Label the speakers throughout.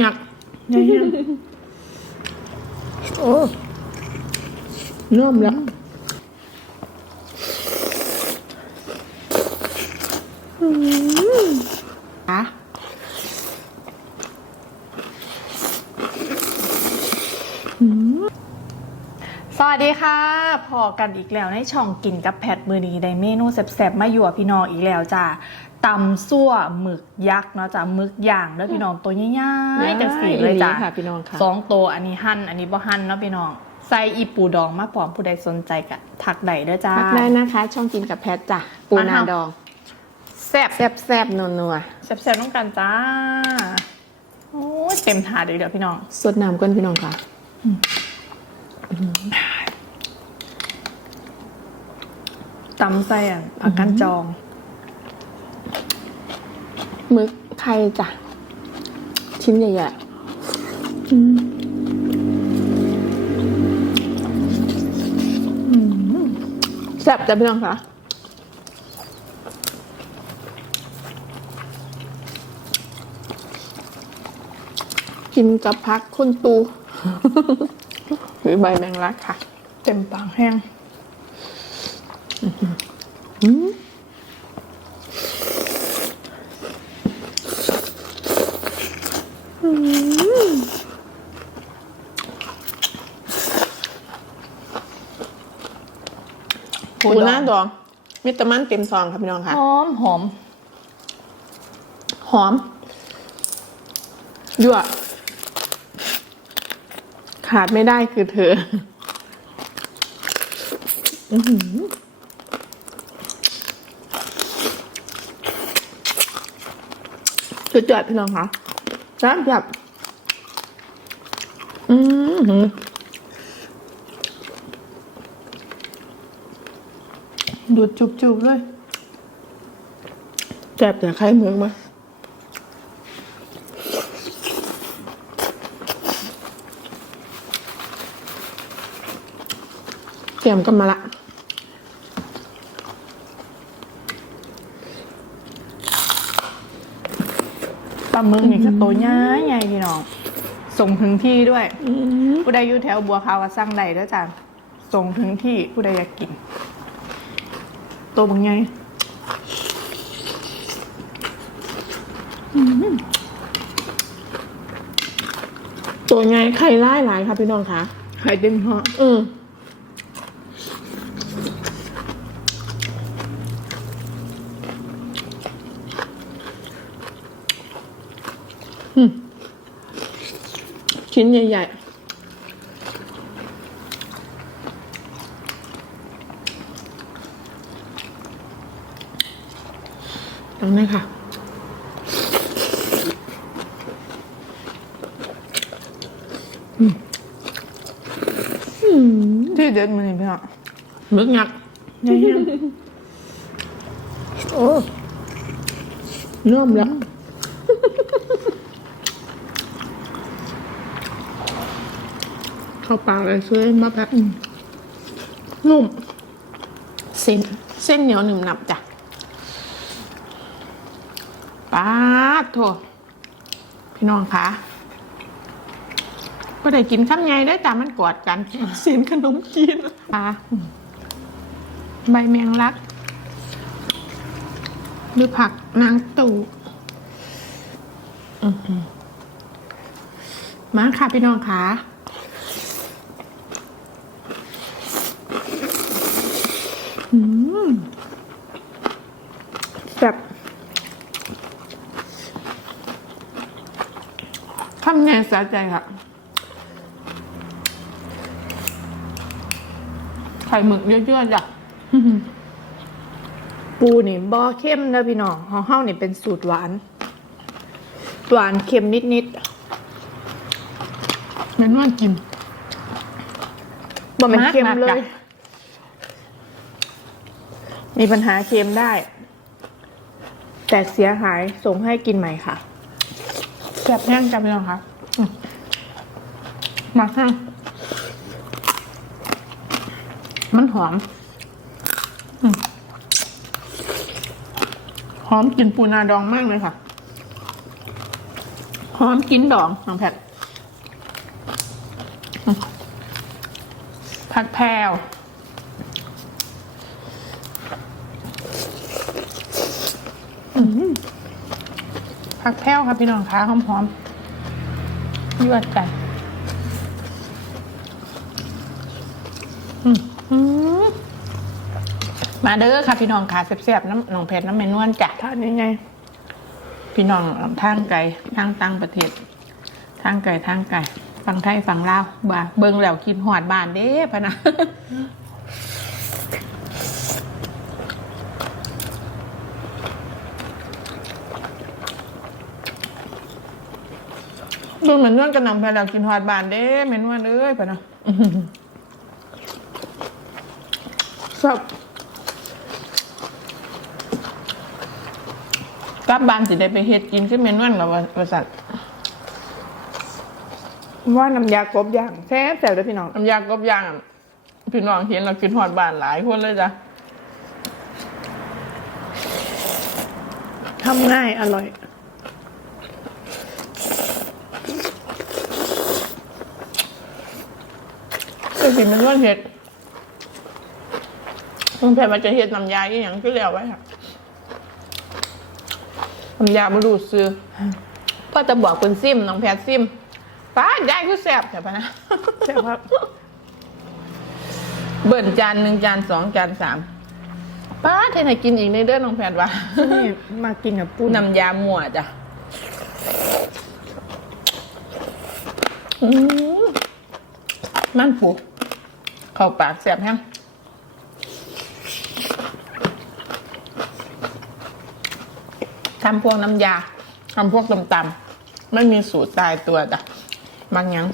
Speaker 1: หยักยังยังโอ้เริ่มแล้ วอะ
Speaker 2: สวัสดีค่ะ พอกันอีกแล้วในช่องกินกับแพทมือนี้ได้เมนูแซ่บๆมาอยู่กับพี่น้องอีกแล้วจ้าตำซั่วหมึกยักษ์เนาะจ้าหมึกย่างแล้วพี่น้องตัวย่ายๆจังสีเลยจ้า
Speaker 1: ค่ะพี่น้องค่ะ
Speaker 2: สองตัวอันนี้หั่นอันนี้บ่หั่นเนาะพี่น้องใส่อีปูดองมาปลอมผู้ใดสนใจกะทักใดเด้อจ้า
Speaker 1: พักได้นะคะ ช่องกินกับแพทจ้ะปูนาดอง
Speaker 2: แซ่บ
Speaker 1: แซ่บแซ่บนัวนัว
Speaker 2: แซ่บๆต้องกันจ้าโอ้ยเต็มถาดเลยเดี๋ยวพี่น้อง
Speaker 1: สดน้ำก้นพี่น้องค่ะ
Speaker 2: ตำใส่อันผักกันจอง
Speaker 1: หมึกไข่จ้ะ ชิ้นใหญ่ๆแซ่บจ้ะพี่น้องค่ะกินกับพักคุณตู หรือใบแมงลักค่ะ
Speaker 2: เต็มปากแห้ง
Speaker 1: ปูหน้าดองมิตรมันเต็มซองค่ะพี่น้องค่ะ
Speaker 2: หอมหอม
Speaker 1: หอม ยั่ว ขาดไม่ได้คือเธอ อื้อหือ สุดยอดพี่น้องค่ะจ้าแบบอือหือ
Speaker 2: ดูดจุบๆเลย
Speaker 1: แซ่บแต่ไข่เมืองมาเตรียมกันมาละ
Speaker 2: ป ลาหมึกนี่ก็โตใหญ่ใหญ่พี่น้อง ส่งถึงที่ด้วย
Speaker 1: อืม
Speaker 2: ผู้ใดอยู่แถวบัวขาวก็สั่งใดด้วยจ้ะส่งถึงที่ผู้ใดอยากกินโตบางไง
Speaker 1: ตัวไงไข่ไล่หลายค่ะพี่น้องค่ะ
Speaker 2: ไข่เต็มหัว
Speaker 1: อืมอื ชิ้นใหญ่ๆตรงนี้ค่ะ
Speaker 2: ที่เด็ดมันนี่พี่น้อง
Speaker 1: หมึกงัก
Speaker 2: ใหญ่แห้ง
Speaker 1: โอ้เริ่มแล้ว เข้าปากเลยช่วยมาแบบนุ่ม เส้น เส้นเหนียวหนึบหนับจ้ะป้าดโถพี่น้องคะก็ได้กินข้ามไงได้อจ้ะมันกอดกันเส้นขนมจีนค่ะใบแมงลัก หรือผักนางตู่อื้อหือมาค่ะพี่น้องค่ะอืม แบบทำไงสะใจค่ะ ไข่หมึกเยอะๆจ้ะ
Speaker 2: ปูนี่บ่เข้มนะพี่น้องของเฮานี่เป็นสูตรหวาน หวานเค็มนิด
Speaker 1: แมันว่ากิน
Speaker 2: ๆบ่เป็นเค็ม
Speaker 1: มากๆ
Speaker 2: เล
Speaker 1: จ้ะ
Speaker 2: ย มีปัญหาเค็มได้ แต่เสียหายส่งให้กินใหม่ค่ะ
Speaker 1: แซ่บแห้งจ้ะพี่น้อคะอืมมาค่ะมันหอมหอมกลิ่นปูนาดองมากเลยค่ะ หอมกินดองน้องแพทผัดแพรว ผักแพรวครับพี่น้องคะหอมๆยวดกันอืมอืมมาเด้อค่ะพี่น้องค่ะแซ่บๆน้ำน้องเพชรน้ำเมนวนจ้ะ
Speaker 2: ทานยังไง
Speaker 1: พี่น้องทางไกลทางต่างประเทศ ทางไกลทางไกลฟังไทยฟังลาวบ่าเบิ่งแล้วคิดหอดบ้านเด้พะนะ ดูเหมือนนวลกันนำไปแล้วกินหอดบ้านเด้เมนวนเอ้ยพะนะ
Speaker 2: สับ
Speaker 1: กลับบ้านสิได้ไปเฮ็ดกินขึ้นเมนวนแล้วว่าว่าสัตว์
Speaker 2: ว่าน้ำยากบย่างแซ่บแซ่บเลยพี่น้อง
Speaker 1: น้ำยากบย่างอะพี่น้องเห็นเรากินหอดบ้านหลายคนเลยจ้ะ
Speaker 2: ทำง่ายอร่อย
Speaker 1: ก็กินเป็นวันเฮ็ดเพิ่งแพรมาจะเฮ็ดน้ำยาอีหยังก็แล้วไว้ค่ะน้ำยาบรูซื้อพ่อจะบอกคุณซิมน้องแพรซิมป้ายายคือแซ่บแต่ปะนะ
Speaker 2: แซ่บครับ
Speaker 1: เบิ่นจานหนึ่งจานสองจานสามป้าเทนให้กินอีกในเดือนน้องแพรว่า
Speaker 2: นี่มากินกับปุ้น
Speaker 1: น้ำยาหมัวจ้ะอืมมันผู เข้าปากแซ่บแฮงทำพวกน้ำยาทำพวกตำตำไม่มีสูตรตายตัวจ้ะบางอย่าง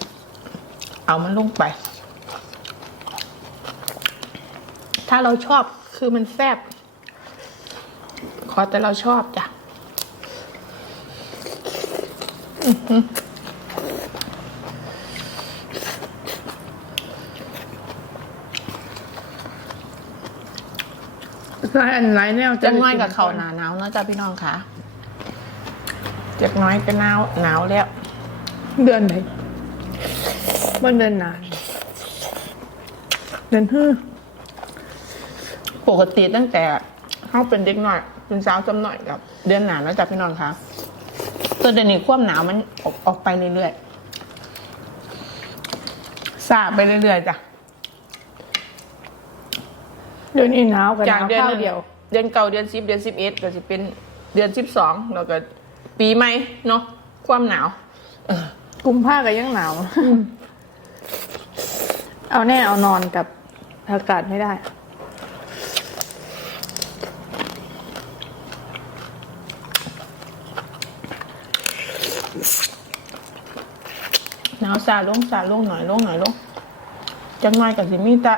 Speaker 1: เอามันลงไป ถ้าเราชอบคือมันแซ่บขอแต่เราชอบจ้ะ
Speaker 2: ใช่อันไรแนว
Speaker 1: จะน้อยกับเขาวหนาหนาวเนาะจ้ะพี่น้องค่ะเจ็บน้อยก็หนาวหนาวแล้ว
Speaker 2: เดือนไหนมันเดือนหนานเดือนฮือ
Speaker 1: ปกติตั้งแต่เขาเป็นเด็กหน่อยเป็นสาวจำหน่อยกับ เดือนหนาวแล้วจ้ะพี่น้องค่ะตัวเดือนนี้ความหนาวมันออกออกไปเรื่อยๆซาไปเรื่อยๆจ้ะ
Speaker 2: เดือนอีหนาวกับห
Speaker 1: จาก
Speaker 2: นาว
Speaker 1: เดือน
Speaker 2: ข้าว
Speaker 1: หนึ่ง
Speaker 2: เดียว
Speaker 1: เดือนเก่าเดือนสิบเดือนสิบเอ็ดก็จะเป็นเดือนสิบสองแล้วก็ปีใหม่เนาะความหนาว
Speaker 2: กุมภาก็ยังหนาว เอาแน่เอานอนกับอากาศไม่ได้
Speaker 1: หนาวซาลงซาลงหน่อยลงหน่อยลงจังน้อยกับสิมีแตะ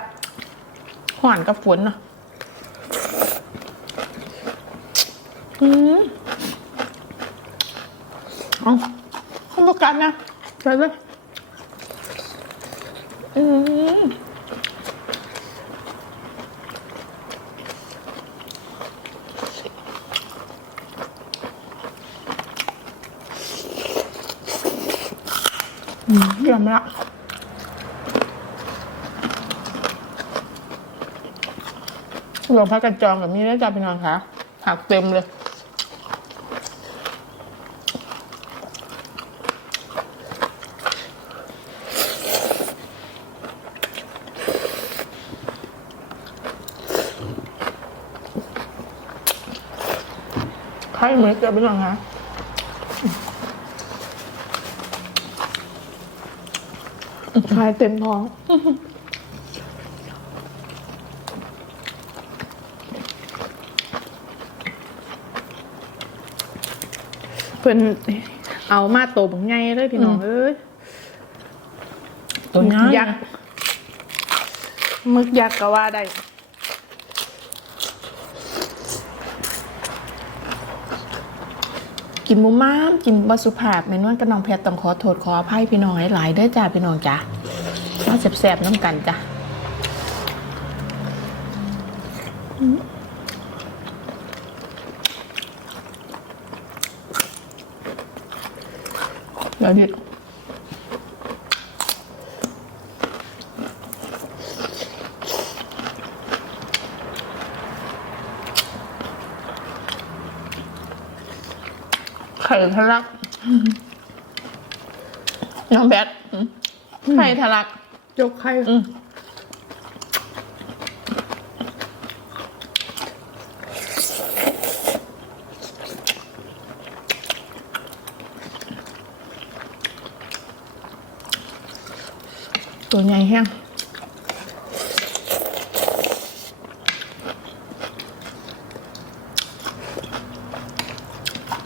Speaker 1: หวานกับฝนนะอืมเอาข้าวประกันนะ
Speaker 2: ใช่ไหม
Speaker 1: อืมเยี่ยมละ รวมพักกันจองกับนี้นะจ๊ะพี่น้องคะผักเต็มเลยไข่เหมือนกันพี่น้องคะ
Speaker 2: คลายเต็มท้อง พิ่นเอามาโตบังไงเลยพี่น้องเอ้ย
Speaker 1: ตัวนี้
Speaker 2: ยักษ์มึกยักษ์ก็ว่าได้
Speaker 1: กินมุมามกินบสุภาพแม่นวลกับน้องเพชรต้องขอโทษขออภัยพี่น้องหลายๆเด้อจ้าพี่น้องจ้ามาแสบๆน้ำกันจ้ะ แล้วนี่ไข่ทะลัก น้องแบทอืมไข่ทะลัก
Speaker 2: ยกไข่
Speaker 1: ตัวใหญ่แห้ง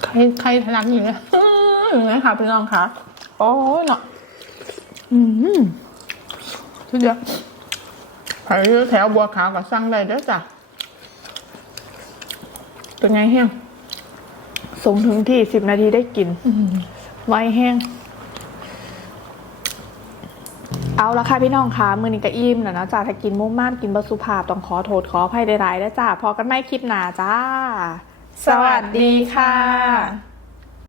Speaker 1: ใครใครทะลักอยู่เนี่ยอื้ออยู่ไหมคะพี่น้องคะโอ้ยเนาะอืมสุดยอดใครอยู่แถวบัวขาวก็สั่งได้เด้อจ้ะตัวใหญ่แห้ง
Speaker 2: ส่งถึงที่สิบนาทีได้กินไวแห้ง เอาละค่ะพี่น้องคะมือนี้ก็อิ่มแล้วนะจ้าถ้ากินมุ่งมากกินบะสุภาพต้องขอโทษขออภัยได้หลายๆนะจ้าพอกันไม่คลิปหนาจ้า สวัสดีค่ะ